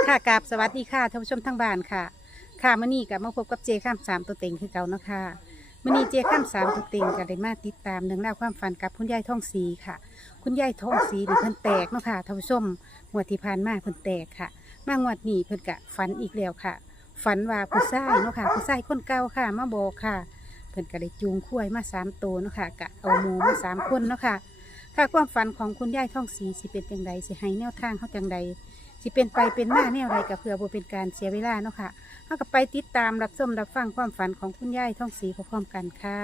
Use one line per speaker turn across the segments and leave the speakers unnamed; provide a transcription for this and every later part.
ค่ะกราบสวัสดีค่ะท่านผู้ชมทั้งบ้านค่ะค่ะมื้อนี้กับมาพบกับเจข้ามสามตัวเต็งคือเก่าเนาะค่ะมื้อนี้เจข้ามสามตัวเต็งก็ได้มาติดตามเรื่องราวความฝันกับคุณยายท่องสีค่ะ คุณยายท่องสีนี่เพิ่นแตกเนาะค่ะท่านผู้ชมงวดที่ผ่านมาเพิ่นแตกค่ะมางวดนี้เพิ่นกะฝันอีกแล้วค่ะ ฝันว่าผู้ชายเนาะค่ะผู้ชายคนเก่าค่ะมาบอกค่ะ เพิ่นก็ได้จูงคุ้ยมา3 ตัวเนาะค่ะกะเอาหมูมา3 คนเนาะค่ะค่ะความฝันของคุณยายท่องสีสิเป็นจังใดสิให้แนวทางเขาจังใด สิเป็นไปเป็นมาแนวไรกับเพื่อบ่เป็นการเสียเวลาเนาะค่ะเราก็ไปติดตามรับชมรับฟังความฝันของคุณยายท่องสีพร้อมๆกันค่ะ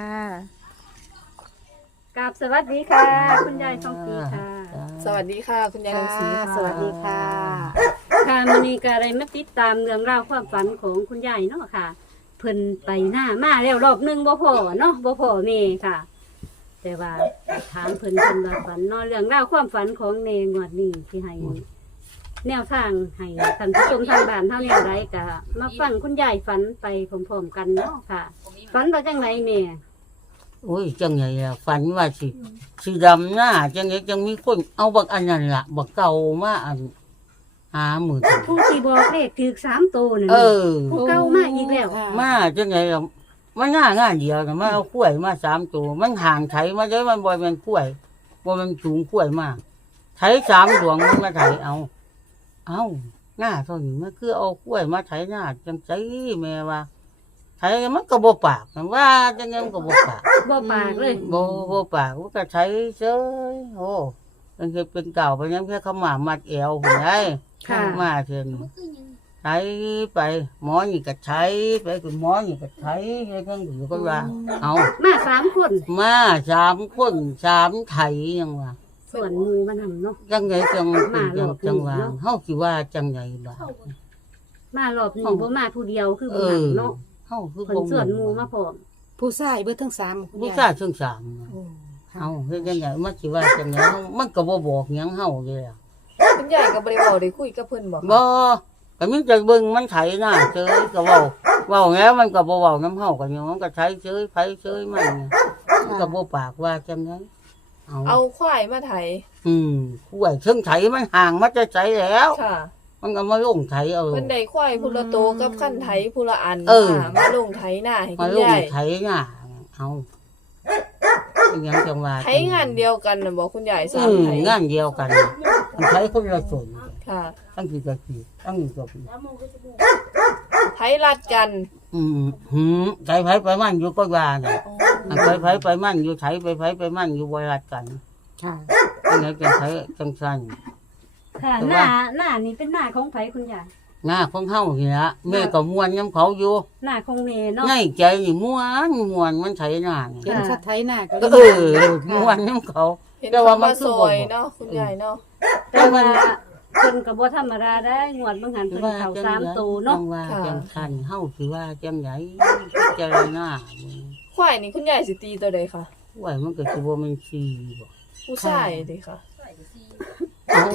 กราบสวัสดีค่ะ คุณยายท่องสีค่ะ
สวัสดีค่ะคุณยายทองศรีค่ะ
สวัสดีค่ะ
ค่ะมื้อนี้ก็ได้มาติดตามเรื่องราวความฝันของคุณยายเนาะค่ะ เพิ่นไปหน้ามาแล้วรอบหนึงบ่พอเนาะบ่พอแม่ค่ะ แต่ว่าถามเพิ่นว่าฝันเนาะเรื่องราวความฝันของเนงวดนี้ที่ให้แนวทางให้ท่านผู้ชมทางบ้านเฮาแนวใดก็มาฟังคุณยายฝันไปพร้อมๆกันเนาะค่ะ ฝันว่าจังไดแม่
โอ้ยจังไงล่ะฝันว่าสิดำหน้าจังไงจังมีคนเอาบักอันนั้นล่ะบักเก่ามาอันหามือถือ
ผู้ที่บอกเลขถูก3ตัวนั่น
เออ
ผู้เก่ามาอีกแล้ว
มาจังไงล่ะมันง่างานเดียวนะมาเอากล้วยมา3 ตัวมันห่างไถมาได้มันบ่แม่นกล้วยบ่แม่นสูงกล้วยมากไถ3 ดวงมันมาไถเอาหน้าเท่านี้มันคือเอากล้วยมาไถหน้าจังใจแม่ว่าไถมันก็บ่ปากมันว่าจังไงมันก็บ่ปาก
บ่ปากเลย
บ่ปากมันก็ใช้เฉยโอ้มันเคยเป็นเก่าไปยังแค่เขามามัดเอวหุ่นไง
ค่ะ
มาเช่นใช้ไปหมอนี่ก็ใช้ไปคุณหมอนี่ก็ใช้ยังยังอยู่ก็ว่าเอา
มา3คน
มา3 คน3 ไถยังว่า
ส่วนหมู่มันหั่นเนาะ
จังไงจังเป็นจังว่า
เนาะ
เฮาสิว่าจังไงบ่
มารอบนี้บ่มาผู้เดียวคือ
เอ
บ่มา
อ
เนาะ
เฮาคือ
เพิ่นส่วนหมู่มาพร้อม
ผู้ชายเบิดทั้ง3คุณ
ผู้
ยาย
ชายทั้งสาม
โอ้ค่ะ
เอาเฮ็ดจังไงมันสิว่าจังไงมันก็บ่บอกหยังเฮาเลยอะ
คุณยายก็บ่ได้บอกได้คุยกับเพิ่นบอก
บ่ก็มีแต่เบิ่งมันไถหน้าเฉยก็เว้าแล้วมันก็บ่เว้าน้ำเฮาก็อยู่มันก็ไถเฉยไผเฉยมันเนี่ยมันก็บ่ปากว่าจังได๋เอา
ควายมาไถ
กล้วยเชิงไถมันห่างมาจะไถแล้ว
ค่ะ
มันก็มาลงไถเอา
เพิ่นได้ควายพุละโตกับคันไถพุละอัน
เออ
ค่ะมาลงไถหน้าให้
มา
คุณ
ลง
ยาย
ไถหน้าเอาเป็นหยังจังว่า
ไถงานเดียวกันน่ะบอกคุณยายสา
อื
ม
ม
ไถ
งานเดียวกันมันไถคนละส่วน
ค่ะ
ตั้งกี่กะกี่ตั้งกี่กะกี่
ไถรัดกัน
ไถไผไปมันอยู่ก็ว่าน่ะ อันไปไปมันอยู่ไถไปไปมันอยู่บริษัทกัน
ค่ะ
ยังไงจังไถจังสัน
ค่ะ
แต่
ห
ว่า
น้านี่เป็นหน้าของไผคุณยาย
หน้าของเฮานี่ละแม่ก็ม่วนน้ำเขาอยู่
หน้าของเมเนาะ
ในใจนี่ม่วนมันไถหน้านี่
เห็นชัดไทยหน้าก็
เออม่วนน้ำเขา
เห็น
แต่ว่า
เขา
มั
มาน
คือ
ซ
บ่
อย
บอก
เนาะคุณยายเนาะ
แต่ว่าเพิ่นก็บ่ธรรมดาได้งวดบางหันเพิ่นเข้า3ตัวเนาะ
จังว่าจังสันเฮาสิว่าจังไดพิจารณา
ควายนี่คุณยายสิตีตัวใดคะ
ไว้มันก็สิบ่แม่นสีบ่
ผู้ชายเด้ค่ะ
เอ้า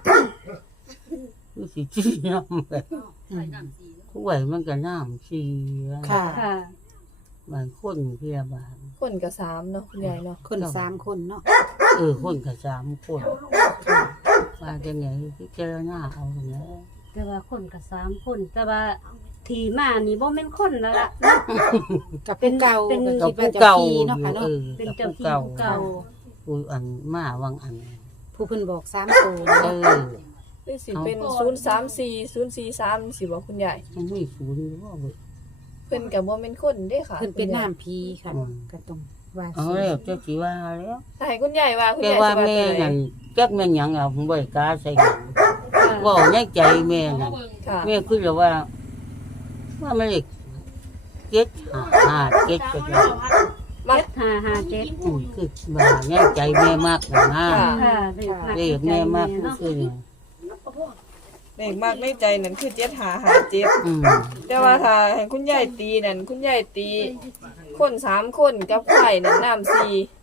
คือสิสีน้ำแบบไว้มันก็น้ำสี
ค่ะ
ค่ะ
บางคนเพียบาง
คนก็3เนาะคุณยายเนาะ
คน3 คนเนาะ
คนกับ3 คนว่าจะไงพิจารณาเอาเนี่ย
แต่ว่าคนก็3คนแต่ว่าที่มานี่บ่แม่นคนแล้วล่ะเนาะ
กับเป็นเก่า
เป็น
กับ
ที่
ผู้เก่า
เนาะค่ะเนาะ
เป็นเจ้าที่ผู้เก่า
ผู้อันมาวังอัน
ผู้เพิ่นบอก3 ตัว
เออ
หรือสิเป็น034 043สิบอกคุณยาย
มันมีศูนย์หรือว่า
เพิ่นก็บ่แม่นคนเด้ค่ะ
เพิ่นเป็นน้ำพีค่ะก็ต้องว่า
เอาแล้วเจ้าสิว่าแล้ว
ถ้าให้คุณยายว่าคุณ
แต่
ยาย
ว่า
สิว่า
แม่
ตัวใด
นั่นจักแม่นหยังเอาผมบ่ได้กล้าใส่หยังเว้าในใจแม่นั่น
ค่ะ
แม่คือว่ามันเลข7 5 7ก็ได้
มัก
7557
คือว่าในใจแม่มากนะ
ค่ะ
ค่ะเลข
เลขแม่มาก
เนาะ
คือเนี่ย
เลขมากในใจนั่นคือ7557
อืม
แต่ว่าถ้าให้คุณยายตีนั่นคุณยายตีคน3คนกับไข่นั่นน้ำ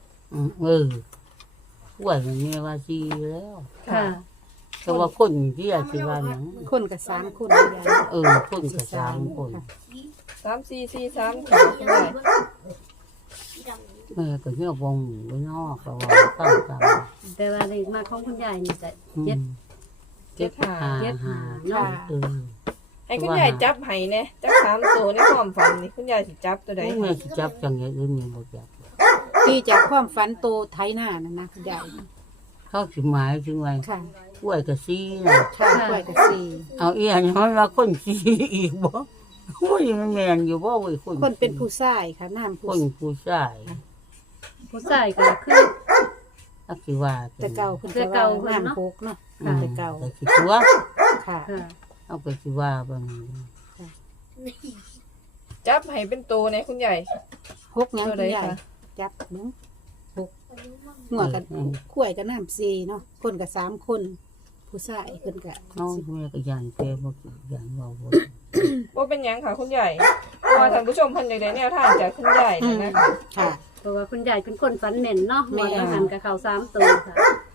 ป่วยมันมีว่าซีแล้ว
ค่ะ
แต่ว่าคนที่อยากสิว่าหยัง
คนกับ3 คนยาย
คนกับ3 คน
3443ค่ะคุณยาย
แม่ก็เที่ยววงไว้นอกก็ว่าตั้งตาม
แต่ว่าเลขมาของคุณยายนี่จะ
อืม
7
75
75เนาะ
เออ
ให้คุณยายจับให้แหน่จัก3ตัวในความฝันนี่คุณยายสิจับตัวใด
แม่สิจับจังอย่างอื่นแม่บ่จับ
ที่จากความฝันโตไทยหน้านั่นนะคุณยาย
เขาสิหมายถึงว่า
ค่ะ
กล้วยกับซีน่ะ
ค่ะกล้วยกับซี
เอาอีหยังมันว่าคนซีอีกบ่โอ้ยมันแม่นอยู่บ่เว้ยคน
คนเป็นผู้ชายค่ะน้ำผู้
คนผู้ชาย
ผู้ชายก็คือ
อักสิว่า
แต่เก่าเพิ่นจะ
แต่เก่า
ว่า
เพิ่นเนาะ
น้ำโคกเนาะ
อืม
แต่เก่า
แต่สิตัว
ค่ะ
ค่ะ
เอาไปสิว่าบ่นี่
จับให้เป็นตัวในคุณยาย
หกหยัง
ตัว
คุ
ใด
ณยาย
คะ
จับหนึ่งหกหัวกันกล้วยกับน้ำซีเนาะคนกับ3 คน ผู้ชายเพิ่นกับ
เอาแม่ก็ย่านแกบ่ย่านเว้าบ่
บ่เป็นหยังค่ะคุณยายเพราะว่าท่านผู้ชมเพิ่นอยากได้แนวทางจากคุณยายนั่นนะคะ
ค่ะ
เพราะว่าคุณยายเป็นคนฝันแม่นเนาะ
แม่
มาน หันกับเขา3ตัวค่ะ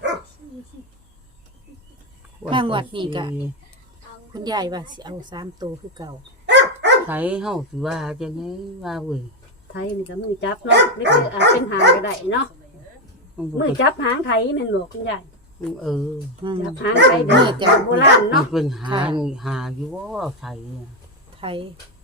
ข้างวัดนี่ก็ คุณยายว่าสิเอา3 ตัวคือเก่า
ไผเฮาสิว่าจังได๋ว่าเว้ย
ไทยนี่ก็มือจับเนาะหรือเป็นหางก็ได้เนาะ
มันบ่
มือจับหางไทยแม่นบ่คุณยาย
เออ
จับหางไทยแบบโบราณ
มัน
เนาะ
เป็นหาอยู่บ่ไทยเนี่ย
ไทย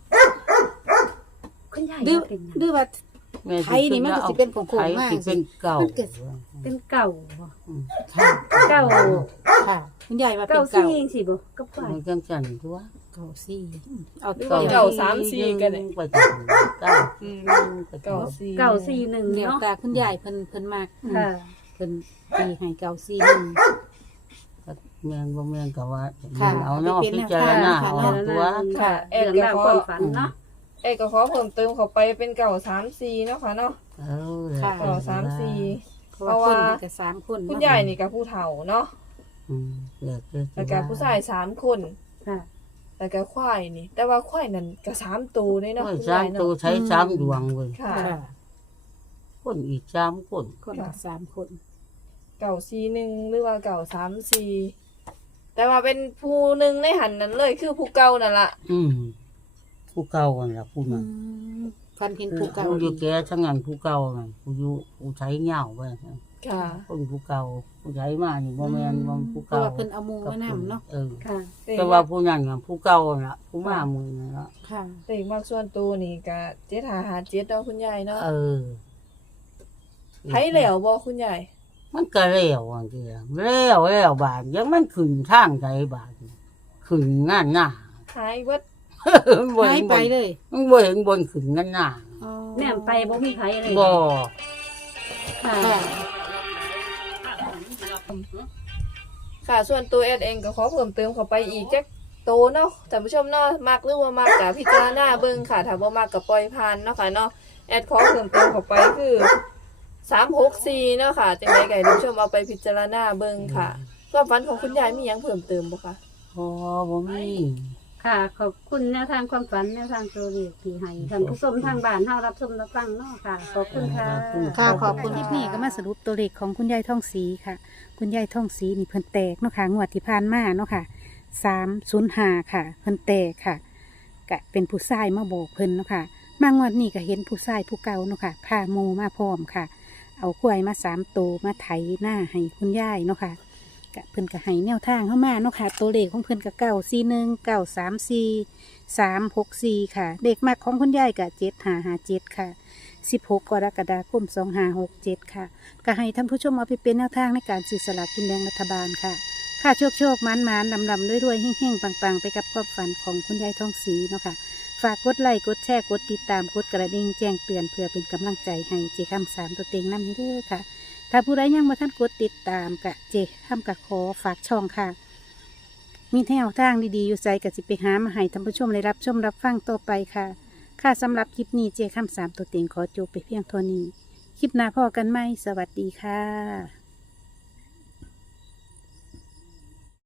คุณยาย
ดื้อ
ว่าเป็นหยัง
ดื้อว่า
แม่
ไทยนี่มันก็สิเป็นของโค
ไท
ง
ย
มาก
สิเป็นเก่า
เป็นเก่าบ่
ค่ะ
เก่า
ค่ะ คุณยายว่าเป็
เก่าน
เก่า
ซี่สิบ่กับไฟ
มันจังซั่นตัว
เก่าซี่เอา
หรือ
ตัว
ว่า
เก่า
เก่า3-4ก็ได้
ไปจังเก่า
อืม
เก่า
4
เก่าซี่หนึ่ง
เนี่ย
เนาะ
ตาคุณยายเพิ่นมาก
ค่ะ
เพิ่นตีให้เก่าซี่หนึ่ง
แม่นบ่แม่นก็ว่า
ค่ะ
เอาเนาะ
เอาไปเป็น
พิจารณา
แนวทาง
เอาตัว
ค่ะ
เรื่องราวความฝันเนาะ
เอกก็ขอเพิ่มเติมเข้าไปเป็นเก่า3-4เนาะค่ะเนาะ
เออ
ค่ะ
เก่า3-4
เพราะว่าคนเพิ่นก็3 คน
คุณ
เนาะ
ยายนี่ก็ผู้เฒ่าเนาะ
อืมแล้วก็
แล้วก็ผู้ชาย3 คน
ค่ะ
แล้วก็ควายนี่ แต่ว่าควายนั่นก็3ตัวเด้เนาะ
โอ้ย
คุณ
สาย
าย
มตัว
เนาะ
ใช้3ดวงเว้ย
ค่ะ
ค่ะ
คนอีก3คน
คนละ3 คน
เก่า41หรือว่าเก่า34แต่ว่าเป็นผู้หนึงในหันนั้นเลยคือผู้เก่านั่นล่ะ
อืมผู้เก่ากันล่ะผู้นั้น
ฟันเห็นผู้เก่า
ผู้อยู่แก่ทั้งนั้นผู้เก่านั่นผู้อยู่ผู้ใช้เหย้าไว้
ค่ะ
คนผู้เก่าผู้ใช้มานี่บ่แม่นบ่ผู้
เพราะ
เก่า
ว่าเพิ่นเอาหมูมานำเนาะ
เออ
ค่ะ
แต่ว่าผู้นั้นน่ะผู้เก่าน่ะผู้มามือนั่นล่ะ
ค่ะ
แต่อีกมากส่วนตัวนี่ก็7557เนาะคุณยายเนาะ
เออ
ไผแล้วบ่คุณยาย
มันก็แล้วอันเดียวแล้วบาดยังมันขึ้นทางใดบาดขึ้นงานหน้า
หายเบิด
บ่
หาย
เห็น
ไป
บน
เลย
มันบ่เห็นบนขึ้นงานหน้า
อ๋อ
แม่มไปบ่มีไผเลย
บ่
ค่ะ
ค่ะ
ค่ะส่วนตัวแอดเองก็ขอเพิ่มเติมเข้าไปอีกจักโตเนาะท่านผู้ชมเนาะมักหรือว่ามักก็พิจารณาเบิ่งค่ะถ้าบ่มักก็ปล่อยผ่านเนาะค่ะเนาะแอดขอเพิ่มเติมเข้าไปคือ364เนาะค่ะจังได๋ก็ให้ท่านผู้ชมเอาไปพิจารณาเบิ่งค่ะความฝันของคุณยายมีหยังเพิ่มเติมบ่คะ
บ่มี
ค่ะ ขอบคุณแนวทางความฝันแนวทางตัวเลขที่ให้ท่านผู้ชมทางบ้านเฮารับชมรับฟังเนาะค่ะ ขอบคุณค่ะ
ค่ะขอบคุณคลิปนี้ก็มาสรุปตัวเลขของคุณยายท่องศรีค่ะ คุณยายท่องศรีนี่เพิ่นแตกเนาะค่ะงวดที่ผ่านมาเนาะค่ะ305ค่ะเพิ่นแตกค่ะก็เป็นผู้ชายมาโบกเพิ่นเนาะค่ะมางวดนี้ก็เห็นผู้ชายผู้เก่าเนาะค่ะพาโมมาพร้อมค่ะ เอาควายมา3 ตัวมาไถหน้าให้คุณยายเนาะค่ะก็เพิ่นก็ให้แนวทางเข้ามาเนาะค่ะตัวเลขของเพิ่นก็941 934 364ค่ะเด็กมักของคุณยายก็7557ค่ะ16 กรกฎาคม 2567 ค่ะ ก็ให้ท่านผู้ชมเอาไปเป็นแนวทางในการซื้อสลากกินแบ่งรัฐบาลค่ะ ค่ะโชคๆมันๆลำๆรวยๆเฮ้งๆปังๆ ไปกับความฝันของคุณยายทองศรีเนาะค่ะ ฝากกดไลค์กดแชร์กดติดตามกดกระดิ่งแจ้งเตือนเพื่อเป็นกำลังใจให้เจคำ3ตัวเต็งนำให้เด้อค่ะ ถ้าผู้ใดยังบ่ทันกดติดตามกะเจคำกะขอฝากช่องค่ะ มีแนวทางดีๆอยู่ใจกะสิไปหามาให้ท่านผู้ชมได้รับชมรับฟังต่อไปค่ะ ค่ะสำหรับคลิปนี้เจคำ3ตัวเต็งขอจบไปเพียงเท่านี้ คลิปหน้าพอกันไหมสวัสดีค่ะ